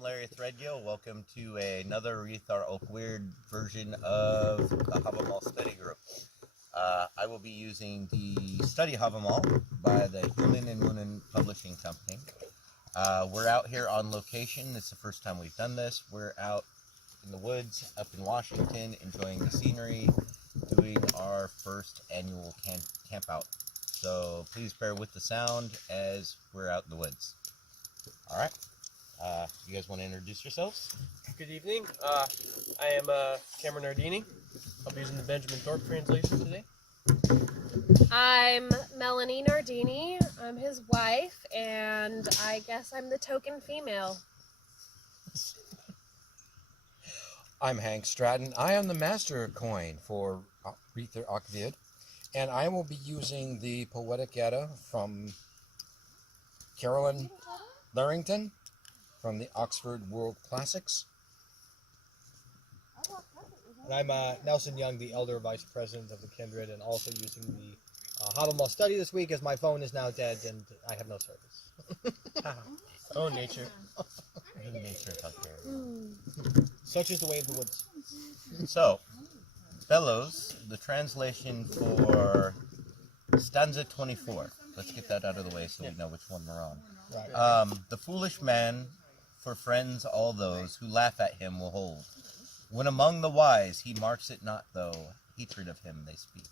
I'm Larry Threadgill. Welcome to another Ríðar Wyrd version of the Havamal study group. I will be using the study Havamal by the Human and Moonin Publishing Company. We're out here on location. It's the first time we've done this. We're out in the woods up in Washington enjoying the scenery, doing our first annual camp out. So please bear with the sound as we're out in the woods. All right. You guys want to introduce yourselves? Good evening. I am Cameron Nardini. I'll be using the Benjamin Thorpe translation today. I'm Melanie Nardini. I'm his wife, and I guess I'm the token female. I'm Hank Stratton. I am the master coin for Ríðar Wyrd, and I will be using the Poetic Edda from Carolyn Larrington from the Oxford World Classics. And I'm Nelson Young, the Elder Vice President of the Kindred, and also using the Havamal study this week as my phone is now dead and I have no service. Oh, nature. Nature up here. Such is the way of the woods. So, fellows, the translation for Stanza 24. Let's get that out of the way so we know which one we're on. Right. The foolish man, for friends all those who laugh at him will hold. When among the wise he marks it not, though hatred of him they speak.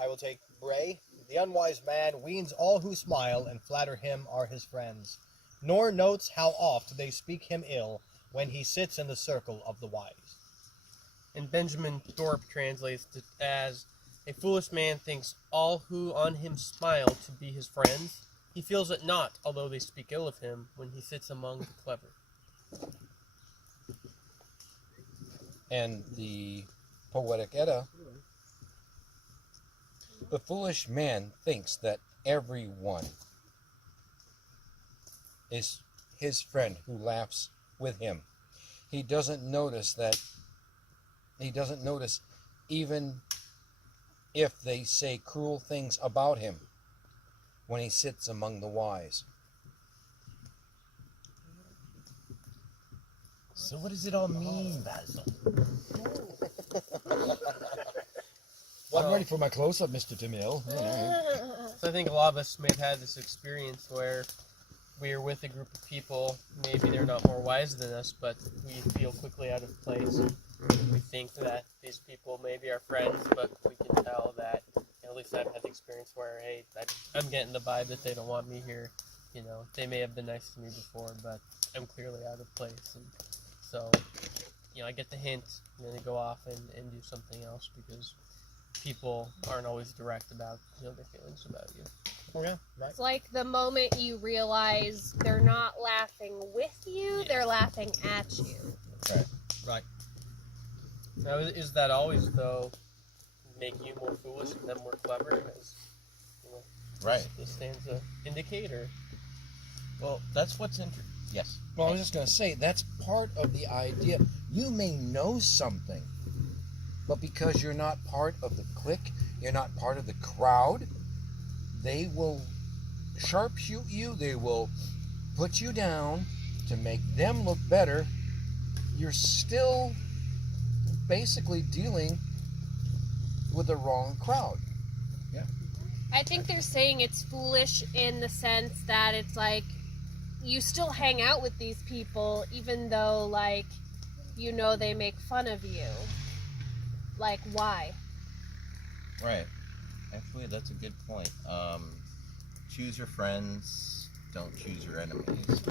I will take Bray. The unwise man weans all who smile and flatter him are his friends, nor notes how oft they speak him ill when he sits in the circle of the wise. And Benjamin Thorpe translates it as, a foolish man thinks all who on him smile to be his friends. He feels it not, although they speak ill of him, when he sits among the clever. And the Poetic Edda, the foolish man thinks that everyone is his friend who laughs with him. He doesn't notice even if they say cruel things about him when he sits among the wise. So what does it all mean, Basil? Well, I'm ready for my close-up, Mr. DeMille. So I think a lot of us may have had this experience where we are with a group of people, maybe they're not more wise than us, but we feel quickly out of place. We think that these people may be our friends, but we can tell that, at least I've had the experience where, hey, I'm getting the vibe that they don't want me here. You know, they may have been nice to me before, but I'm clearly out of place. And so, I get the hint, and then I go off and do something else because people aren't always direct about, their feelings about you. Okay, right. It's like the moment you realize they're not laughing with you, they're laughing at you. Right. Right. Now, is that always, though, make you more foolish and them more clever, as Right. the stanza indicator? Well, that's what's interesting. Yes. Well, I was just going to say, that's part of the idea. You may know something, but because you're not part of the clique, you're not part of the crowd, they will sharpshoot you, they will put you down to make them look better. You're still basically dealing with the wrong crowd. I think they're saying it's foolish in the sense that it's like you still hang out with these people even though, they make fun of you. Like, why? Right. Actually, that's a good point. Choose your friends, don't choose your enemies.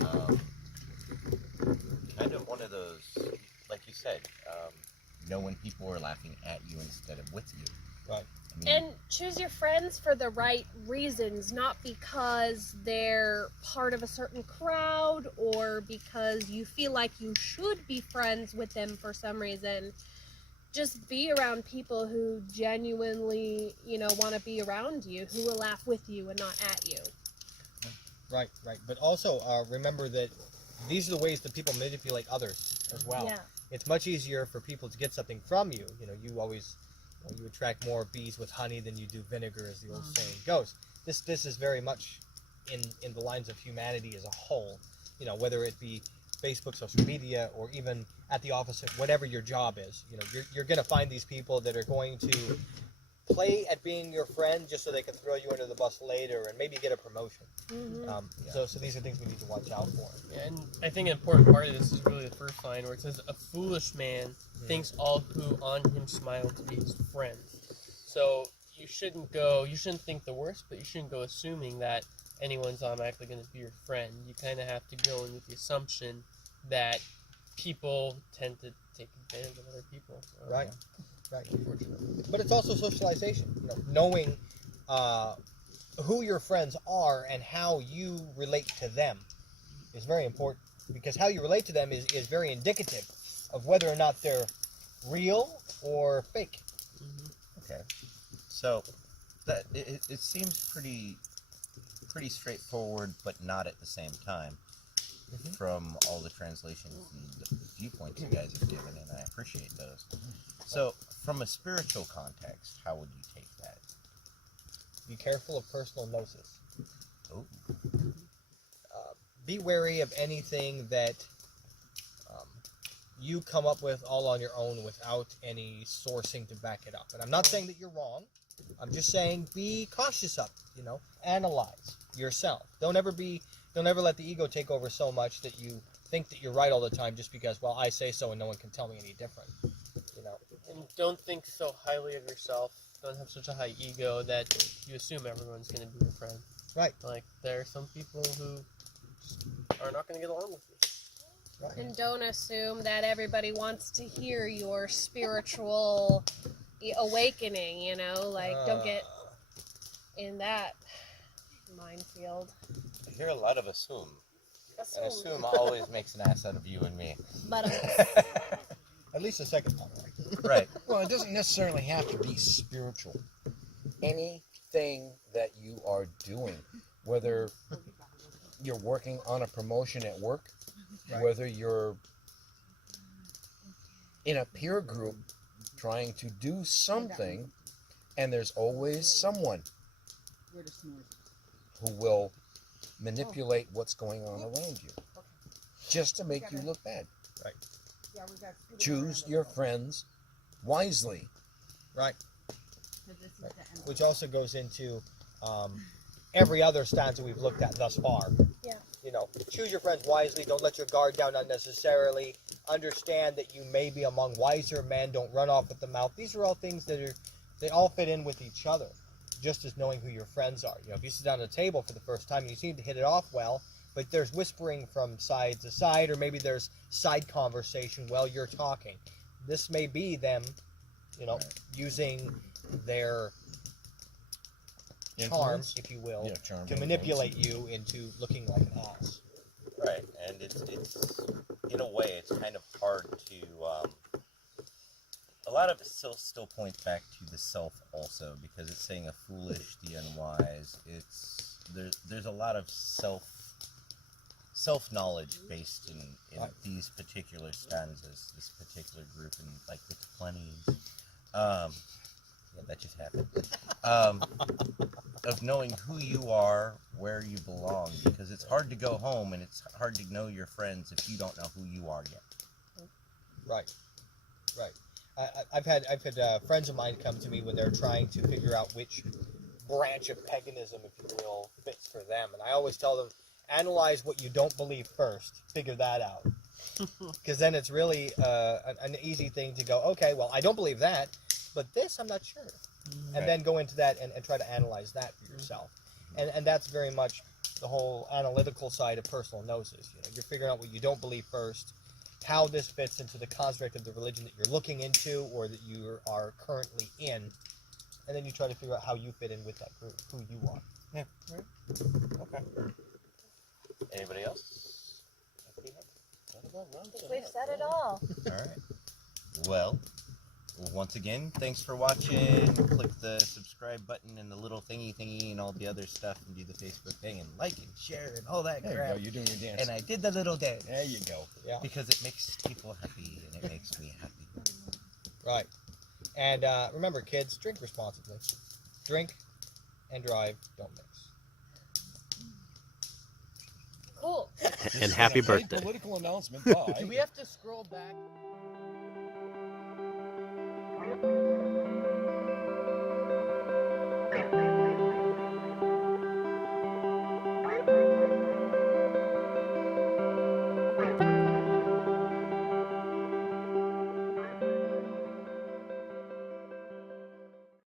Kind of one of those, like you said, know when people are laughing at you instead of with you. Right. And choose your friends for the right reasons, not because they're part of a certain crowd or because you feel like you should be friends with them for some reason. Just be around people who genuinely, want to be around you, who will laugh with you and not at you. Right. But also remember that these are the ways that people manipulate others as well. Yeah. It's much easier for people to get something from you. You always you attract more bees with honey than you do vinegar, as the old saying goes. This is very much in the lines of humanity as a whole. You know, whether it be Facebook, social media, or even at the office, whatever your job is. You know, you're going to find these people that are going to play at being your friend just so they can throw you under the bus later and maybe get a promotion. So these are things we need to watch out for. Yeah, and I think an important part of this is really the first line where it says, "A foolish man thinks all who on him smile to be his friend." So you shouldn't think the worst, but you shouldn't go assuming that anyone's automatically going to be your friend. You kind of have to go in with the assumption that people tend to take advantage of other people. Right. Yeah. Right. Unfortunately. But it's also socialization. You know, knowing who your friends are and how you relate to them is very important, because how you relate to them is very indicative of whether or not they're real or fake. Okay. So that it seems pretty straightforward, but not at the same time, from all the translations and the viewpoints you guys have given, and I appreciate those. So, from a spiritual context, how would you take that? Be careful of personal gnosis. Oh. Be wary of anything that you come up with all on your own without any sourcing to back it up. And I'm not saying that you're wrong. I'm just saying be cautious of it. You know, analyze yourself. Don't ever let the ego take over so much that you think that you're right all the time just because, well, I say so and no one can tell me any different. You know. And don't think so highly of yourself. Don't have such a high ego that you assume everyone's going to be your friend. Right. Like, there are some people who just are not going to get along with you. Right. And don't assume that everybody wants to hear your spiritual awakening, you know? Like, don't get in that minefield. I hear a lot of assume. And assume always makes an ass out of you and me. But At least the second one. Right. Well, it doesn't necessarily have to be spiritual. Anything that you are doing, whether you're working on a promotion at work, Right. whether you're in a peer group trying to do something, and there's always someone who will manipulate what's going on around you just to make you look bad. Right. Choose your friends wisely. Right. Which also goes into every other stanza we've looked at thus far. Yeah. You know, choose your friends wisely. Don't let your guard down unnecessarily. Understand that you may be among wiser men. Don't run off at the mouth. These are all things they all fit in with each other, just as knowing who your friends are. You know, if you sit down at a table for the first time and you seem to hit it off well, but there's whispering from side to side, or maybe there's side conversation while you're talking. This may be them, you know, using their charm, Influence? if you will, Yeah, charm, to influence. manipulate you into looking like an ass. Right, and it's in a way it's kind of hard to. A lot of it still points back to the self also, because it's saying a foolish, the unwise. It's there's a lot of self knowledge based in these particular stanzas, this particular group, and like the 20s. Yeah, that just happened. Of knowing who you are, where you belong, because it's hard to go home and it's hard to know your friends if you don't know who you are yet. Right. I've had friends of mine come to me when they're trying to figure out which branch of paganism, if you will, fits for them, and I always tell them, analyze what you don't believe first, figure that out, because then it's really an easy thing to go, okay, well, I don't believe that, but this I'm not sure, and then go into that and try to analyze that for yourself, and that's very much the whole analytical side of personal gnosis. You know, you're figuring out what you don't believe first, how this fits into the construct of the religion that you're looking into or that you are currently in, and then you try to figure out how you fit in with that group, who you are. Yeah. Okay. Anybody else? we've said it all. All right. Well, once again, thanks for watching. Click the subscribe button and the little thingy and all the other stuff, and do the Facebook thing and like and share and all that There you crap. go. You're doing your dance. And I did the little dance. There you go. Yeah. Because it makes people happy and it makes me happy. Right. And remember, kids, drink responsibly. Drink and drive, don't mix. Cool. And happy Big birthday. political announcement. Bye. Do we have to scroll back?